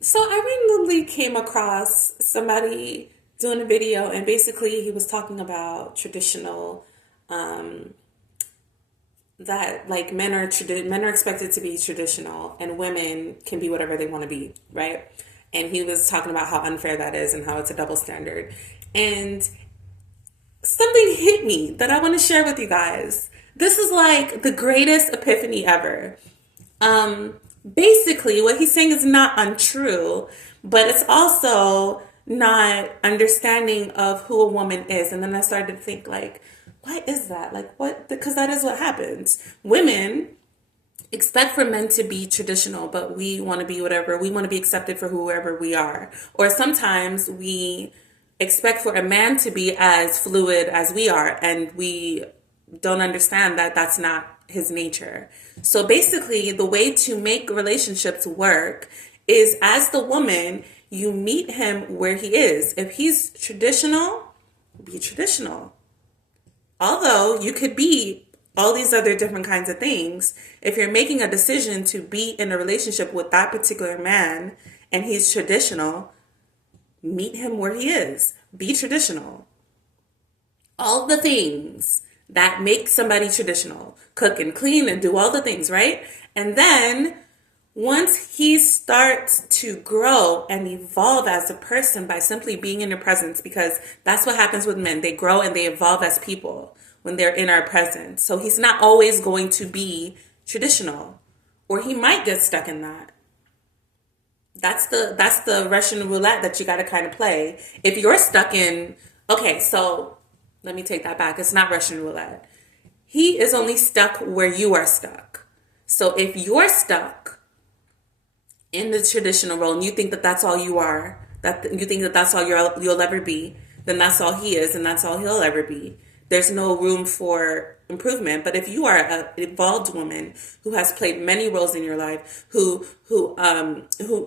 So I recently came across somebody doing a video, and basically he was talking about traditional, um, that like men are expected to be traditional, and women can be whatever they want to be, right? And he was talking about how unfair that is and how it's a double standard. And something hit me that I want to share with you guys. This is like the greatest epiphany ever. Um, Basically, what he's saying is not untrue, but it's also not understanding of who a woman is. And then I started to think, like, why is that? Like, what? Because that is what happens. Women expect for men to be traditional, but we want to be whatever. We want to be accepted for whoever we are. Or sometimes we expect for a man to be as fluid as we are, and we don't understand that that's not his nature. So basically, the way to make relationships work is, as the woman, you meet him where he is. If he's traditional, be traditional. Although you could be all these other different kinds of things, if you're making a decision to be in a relationship with that particular man and he's traditional, meet him where he is. Be traditional. All the things that make somebody traditional, cook and clean and do all the things, right? And then once he starts to grow and evolve as a person by simply being in your presence, because that's what happens with men. They grow and they evolve as people when they're in our presence. So he's not always going to be traditional, or he might get stuck in that. That's the Russian roulette that you got to kind of play. If you're stuck in, okay, so let me take that back. It's not Russian roulette. He is only stuck where you are stuck. So if you're stuck in the traditional role and you think that that's all you are, that you think that that's all you'll ever be, then that's all he is and that's all he'll ever be. There's no room for improvement. But if you are an evolved woman who has played many roles in your life, who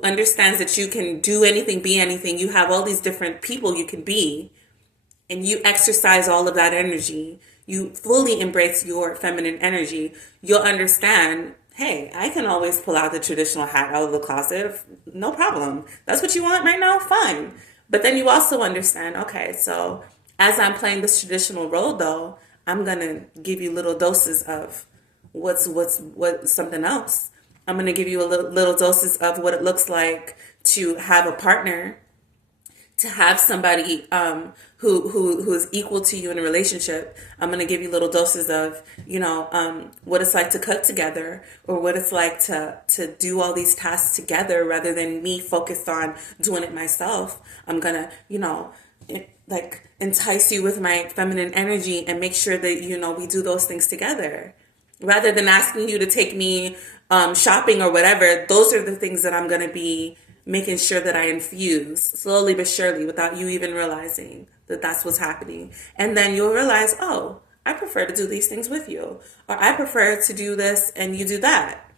understands that you can do anything, be anything, you have all these different people you can be, and you exercise all of that energy, you fully embrace your feminine energy, you'll understand, hey, I can always pull out the traditional hat out of the closet. No problem. That's what you want right now? Fine. But then you also understand, okay, so as I'm playing this traditional role though, I'm gonna give you little doses of what's something else. I'm gonna give you a little doses of what it looks like to have a partner, to have somebody who is equal to you in a relationship. I'm gonna give you little doses of what it's like to cook together, or what it's like to do all these tasks together rather than me focused on doing it myself. I'm gonna like entice you with my feminine energy and make sure that we do those things together. Rather than asking you to take me shopping or whatever, those are the things that I'm gonna be making sure that I infuse slowly but surely without you even realizing that that's what's happening. And then you'll realize, oh, I prefer to do these things with you, or I prefer to do this and you do that.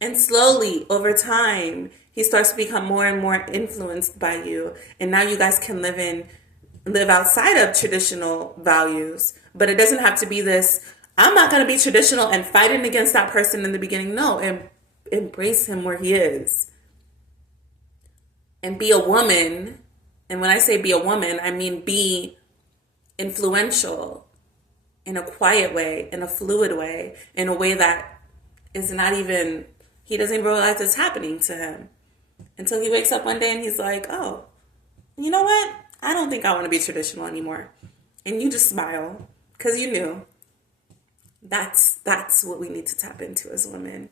And slowly over time, he starts to become more and more influenced by you. And now you guys can live outside of traditional values, but it doesn't have to be this, I'm not going to be traditional and fighting against that person in the beginning. No, embrace him where he is. And be a woman. And when I say be a woman, I mean be influential in a quiet way, in a fluid way, in a way that is not even, he doesn't realize it's happening to him until he wakes up one day and he's like, oh, you know what? I don't think I want to be traditional anymore. And you just smile because you knew. That's what we need to tap into as women.